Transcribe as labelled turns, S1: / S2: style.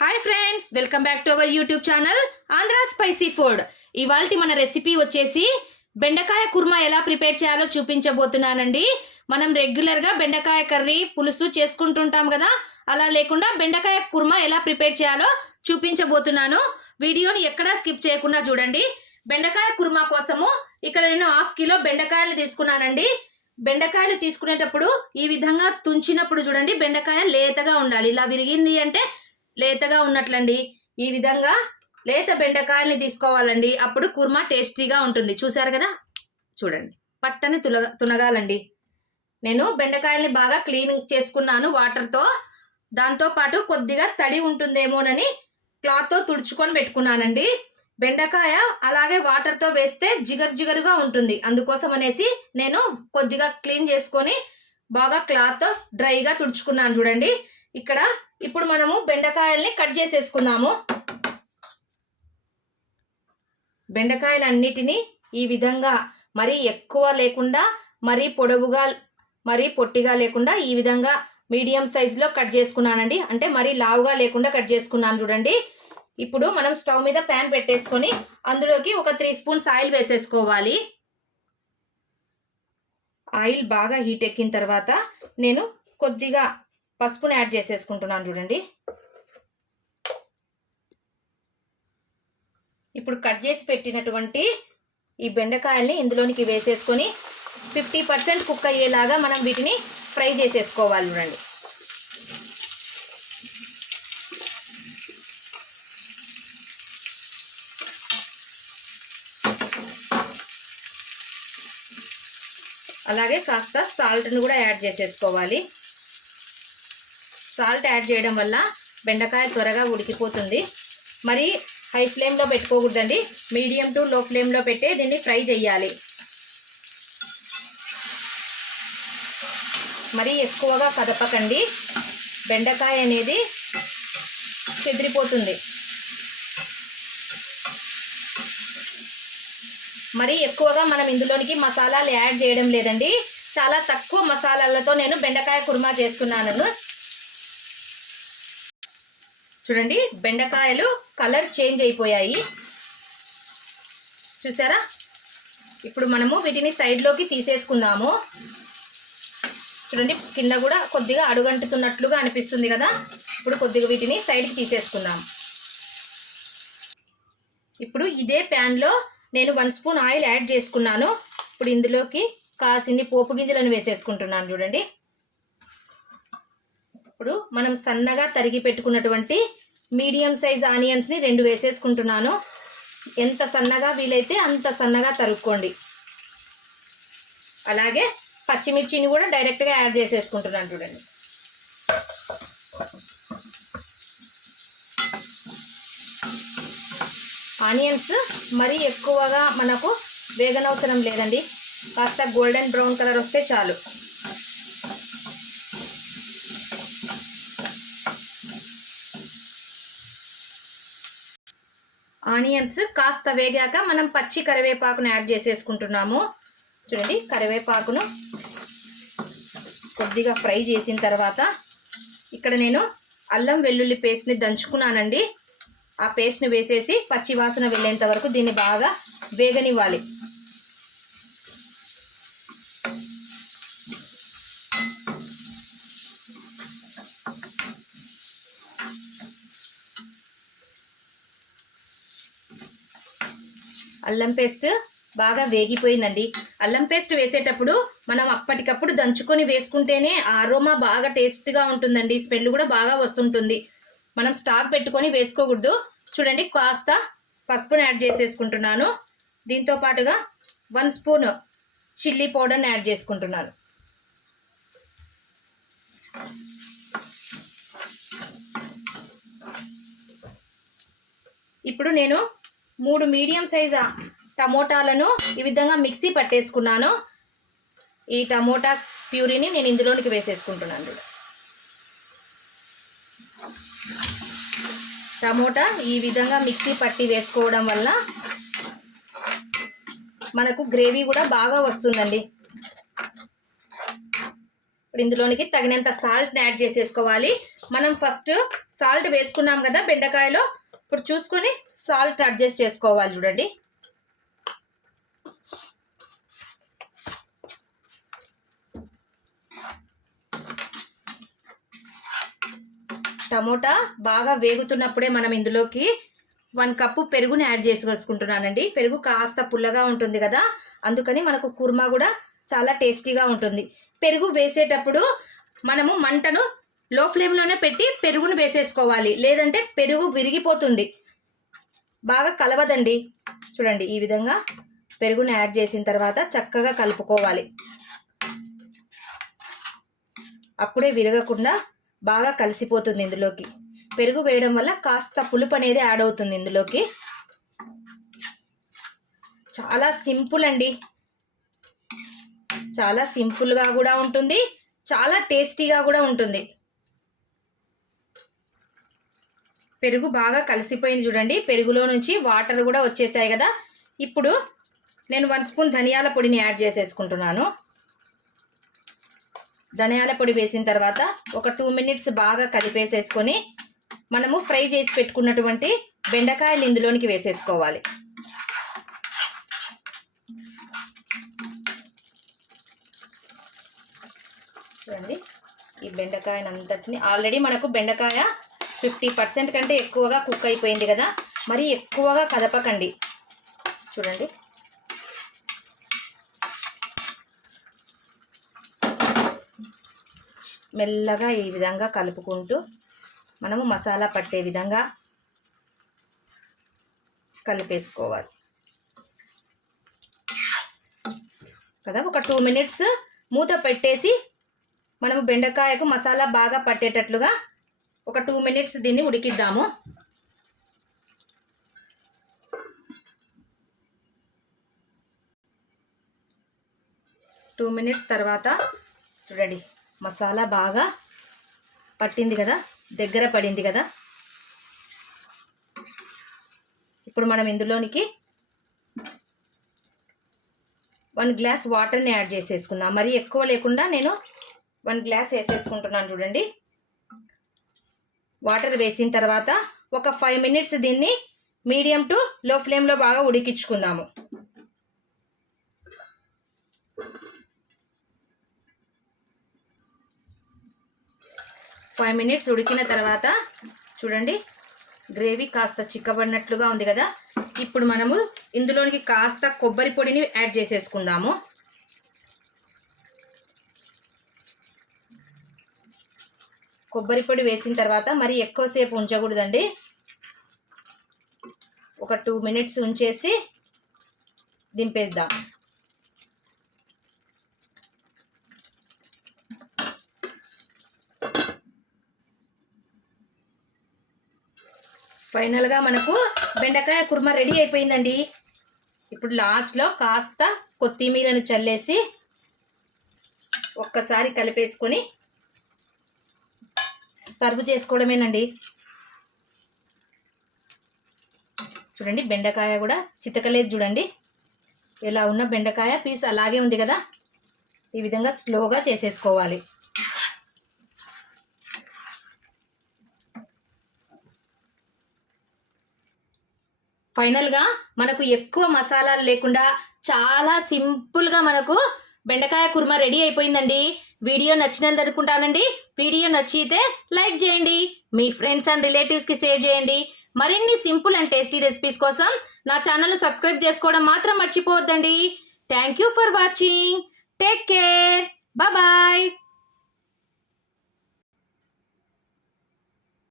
S1: Hi friends welcome back to our YouTube channel Andhra spicy food ఇవాళ మన recipe వచ్చేసి బెండకాయ కుర్మా ఎలా ప్రిపేర్ చేయాలో చూపించబోతున్నానండి. మనం రెగ్యులర్గా బెండకాయ కర్రీ పులుసు చేసుకుంటుంటాం కదా అలా లేకుండా బెండకాయ కుర్మా ఎలా ప్రిపేర్ చేయాలో చూపించబోతున్నాను. వీడియోని ఎక్కడా స్కిప్ చేయకుండా చూడండి. బెండకాయ కుర్మా కోసము ఇక్కడ నేను హాఫ్ కిలో బెండకాయలు తీసుకున్నానండి. బెండకాయలు తీసుకునేటప్పుడు ఈ విధంగా తుంచినప్పుడు చూడండి బెండకాయ లేతగా ఉండాలి. ఇలా విరిగింది అంటే లేతగా ఉన్నట్లండి. ఈ విధంగా లేత బెండకాయల్ని తీసుకోవాలండి. అప్పుడు కుర్మా టేస్టీగా ఉంటుంది. చూసారు కదా? చూడండి. పట్టని తులగ తునగాలండి. నేను బెండకాయల్ని బాగా క్లీన్ చేసుకున్నాను వాటర్తో. దాంతో పాటు కొద్దిగా తడి ఉంటుందేమోనని క్లాత్తో తుడుచుకొని పెట్టుకున్నానండి. బెండకాయ అలాగే వాటర్తో వేస్తే జిగర్ జిగరుగా ఉంటుంది. అందుకోసం అనేసి నేను కొద్దిగా క్లీన్ చేసుకొని బాగా క్లాత్తో డ్రైగా తుడుచుకున్నాను చూడండి. ఇక్కడ ఇప్పుడు మనము బెండకాయల్ని కట్ చేసేసుకుందాము. బెండకాయలన్నిటినీ ఈ విధంగా మరీ ఎక్కువ లేకుండా మరీ పొడవుగా మరీ పొట్టిగా లేకుండా ఈ విధంగా మీడియం సైజులో కట్ చేసుకున్నానండి. అంటే మరీ లావుగా లేకుండా కట్ చేసుకున్నాను చూడండి. ఇప్పుడు మనం స్టవ్ మీద ప్యాన్ పెట్టేసుకొని అందులోకి ఒక త్రీ స్పూన్స్ ఆయిల్ వేసేసుకోవాలి. ఆయిల్ బాగా హీట్ ఎక్కిన తర్వాత నేను కొద్దిగా పసుపుని యాడ్ చేసేసుకుంటున్నాను చూడండి. ఇప్పుడు కట్ చేసి పెట్టినటువంటి ఈ బెండకాయల్ని ఇందులోనికి వేసేసుకొని ఫిఫ్టీ పర్సెంట్ కుక్ అయ్యేలాగా మనం వీటిని ఫ్రై చేసేసుకోవాలి చూడండి. అలాగే కాస్త సాల్ట్ని కూడా యాడ్ చేసేసుకోవాలి. సాల్ట్ యాడ్ చేయడం వల్ల బెండకాయ త్వరగా ఉడికిపోతుంది. మరి హై ఫ్లేమ్లో పెట్టుకోకూడదండి. మీడియం టు లో ఫ్లేమ్లో పెట్టే దీన్ని ఫ్రై చేయాలి. మరి ఎక్కువగా కదపకండి. బెండకాయ అనేది చెదిరిపోతుంది. మరి ఎక్కువగా మనం ఇందులోనికి మసాలాలు యాడ్ చేయడం లేదండి. చాలా తక్కువ మసాలాలతో నేను బెండకాయ కుర్మా చేసుకున్నాను. చూడండి బెండకాయలు కలర్ చేంజ్ అయిపోయాయి. చూసారా? ఇప్పుడు మనము వీటిని సైడ్లోకి తీసేసుకుందాము. చూడండి కింద కూడా కొద్దిగా అడుగంటుతున్నట్లుగా అనిపిస్తుంది కదా? ఇప్పుడు కొద్దిగా వీటిని సైడ్కి తీసేసుకుందాం. ఇప్పుడు ఇదే ప్యాన్లో నేను వన్ స్పూన్ ఆయిల్ యాడ్ చేసుకున్నాను. ఇప్పుడు ఇందులోకి కాసిన్ని పోపు గింజలను వేసేసుకుంటున్నాను చూడండి. ఇప్పుడు మనం సన్నగా తరిగి పెట్టుకున్నటువంటి మీడియం సైజ్ ఆనియన్స్ని రెండు వేసేసుకుంటున్నాను. ఎంత సన్నగా వీలైతే అంత సన్నగా తరుక్కోండి. అలాగే పచ్చిమిర్చిని కూడా డైరెక్ట్గా యాడ్ చేసేసుకుంటున్నాను చూడండి. ఆనియన్స్ మరీ ఎక్కువగా మనకు వేగనవసరం లేదండి. కాస్త గోల్డెన్ బ్రౌన్ కలర్ వస్తే చాలు. ఆనియన్స్ కాస్త వేగాక మనం పచ్చి కరివేపాకును యాడ్ చేసేసుకుంటున్నాము. చూడండి కరివేపాకును కొద్దిగా ఫ్రై చేసిన తర్వాత ఇక్కడ నేను అల్లం వెల్లుల్లి పేస్ట్ని దంచుకున్నానండి. ఆ పేస్ట్ని వేసేసి పచ్చి వాసన వెళ్ళేంత వరకు దీన్ని బాగా వేగనివ్వాలి. అల్లం పేస్ట్ బాగా వేగిపోయిందండి. అల్లం పేస్ట్ వేసేటప్పుడు మనం అప్పటికప్పుడు దంచుకొని వేసుకుంటేనే ఆరోమా బాగా టేస్ట్గా ఉంటుందండి. స్మెల్ కూడా బాగా వస్తుంటుంది. మనం స్టాక్ పెట్టుకొని వేసుకోకూడదు. చూడండి కాస్త పసుపుని యాడ్ చేసేసుకుంటున్నాను. దీంతో పాటుగా వన్ స్పూన్ చిల్లీ పౌడర్ని యాడ్ చేసుకుంటున్నాను. ఇప్పుడు నేను మూడు మీడియం సైజు టమోటాలను ఈ విధంగా మిక్సీ పట్టేసుకున్నాను. ఈ టమోటా ప్యూరీని నేను ఇందులోనికి వేసేసుకుంటున్నాను టమోటా ఈ విధంగా మిక్సీ పట్టి వేసుకోవడం వల్ల మనకు గ్రేవీ కూడా బాగా వస్తుందండి. ఇప్పుడు ఇందులోనికి తగినంత సాల్ట్ని యాడ్ చేసేసుకోవాలి. మనం ఫస్ట్ సాల్ట్ వేసుకున్నాం కదా బెండకాయలో ఇప్పుడు చూసుకొని సాల్ట్ అడ్జస్ట్ చేసుకోవాలి చూడండి. టమోటా బాగా వేగుతున్నప్పుడే మనం ఇందులోకి వన్ కప్పు పెరుగుని యాడ్ చేసుకొచ్చుకుంటున్నానండి పెరుగు కాస్త పుల్లగా ఉంటుంది కదా అందుకని మనకు కుర్మా కూడా చాలా టేస్టీగా ఉంటుంది. పెరుగు వేసేటప్పుడు మనము మంటను లో ఫ్లేమ్లోనే పెట్టి పెరుగును వేసేసుకోవాలి. లేదంటే పెరుగు విరిగిపోతుంది. బాగా కలవదండి. చూడండి ఈ విధంగా పెరుగుని యాడ్ చేసిన తర్వాత చక్కగా కలుపుకోవాలి. అప్పుడే విరగకుండా బాగా కలిసిపోతుంది ఇందులోకి. పెరుగు వేయడం వల్ల కాస్త పులుపు అనేది యాడ్ అవుతుంది ఇందులోకి. చాలా సింపుల్ అండి. చాలా సింపుల్గా కూడా ఉంటుంది. చాలా టేస్టీగా కూడా ఉంటుంది. పెరుగు బాగా కలిసిపోయింది చూడండి. పెరుగులో నుంచి వాటర్ కూడా వచ్చేసాయి కదా. ఇప్పుడు నేను వన్ స్పూన్ ధనియాల పొడిని యాడ్ చేసేసుకుంటున్నాను. ధనియాల పొడి వేసిన తర్వాత ఒక టూ మినిట్స్ బాగా కలిపేసేసుకొని మనము ఫ్రై చేసి పెట్టుకున్నటువంటి బెండకాయలు ఇందులోనికి వేసేసుకోవాలి. చూడండి. ఈ బెండకాయనంతటిని ఆల్రెడీ మనకు బెండకాయ ఫిఫ్టీ పర్సెంట్ కంటే ఎక్కువగా కుక్ అయిపోయింది కదా. మరి ఎక్కువగా కదపకండి. చూడండి. మెల్లగా ఈ విధంగా కలుపుకుంటూ మనము మసాలా పట్టే విధంగా కలిపేసుకోవాలి. కదా ఒక టూ మినిట్స్ మూత పెట్టేసి మనము బెండకాయకు మసాలా బాగా పట్టేటట్లుగా ఒక టూ మినిట్స్ దీన్ని ఉడికిద్దాము. టూ మినిట్స్ తర్వాత చూడండి మసాలా బాగా పట్టింది కదా దగ్గర పడింది కదా. ఇప్పుడు మనం ఇందులోనికి వన్ గ్లాస్ వాటర్ని యాడ్ చేసేసుకుందాం. మరి ఎక్కువ లేకుండా నేను వన్ గ్లాస్ వేసేసుకుంటున్నాను చూడండి. వాటర్ వేసిన తర్వాత ఒక ఫైవ్ మినిట్స్ దీన్ని మీడియం టు లో ఫ్లేమ్లో బాగా ఉడికించుకుందాము. ఫైవ్ మినిట్స్ ఉడికిన తర్వాత చూడండి గ్రేవీ కాస్త చిక్కబడినట్లుగా ఉంది కదా. ఇప్పుడు మనము ఇందులోనికి కాస్త కొబ్బరి పొడిని యాడ్ చేసేసుకుందాము. కొబ్బరి పొడి వేసిన తర్వాత మరి ఎక్కువసేపు ఉంచకూడదండి. ఒక టూ మినిట్స్ ఉంచేసి దింపేద్దాం. ఫైనల్గా మనకు బెండకాయ కుర్మా రెడీ అయిపోయిందండి. ఇప్పుడు లాస్ట్లో కాస్త కొత్తిమీరను చల్లేసి ఒక్కసారి కలిపేసుకొని సర్వ్ చేసుకోవడమేనండి. చూడండి బెండకాయ కూడా చితకలేదు చూడండి. ఇలా ఉన్న బెండకాయ పీస్ అలాగే ఉంది కదా. ఈ విధంగా స్లోగా చేసేసుకోవాలి. ఫైనల్గా మనకు ఎక్కువ మసాలాలు లేకుండా చాలా సింపుల్గా మనకు బెండకాయ కుర్మా రెడీ అయిపోయిందండి. వీడియో నచ్చినందుకు అనుకుంటానండి. వీడియో నచ్చితే లైక్ చేయండి. మీ ఫ్రెండ్స్ అండ్ రిలేటివ్స్కి షేర్ చేయండి. మరిన్ని సింపుల్ అండ్ టేస్టీ రెసిపీస్ కోసం నా ఛానల్ను సబ్స్క్రైబ్ చేసుకోవడం మాత్రం మర్చిపోవద్దండి. Thank you for watching. Take care. Bye.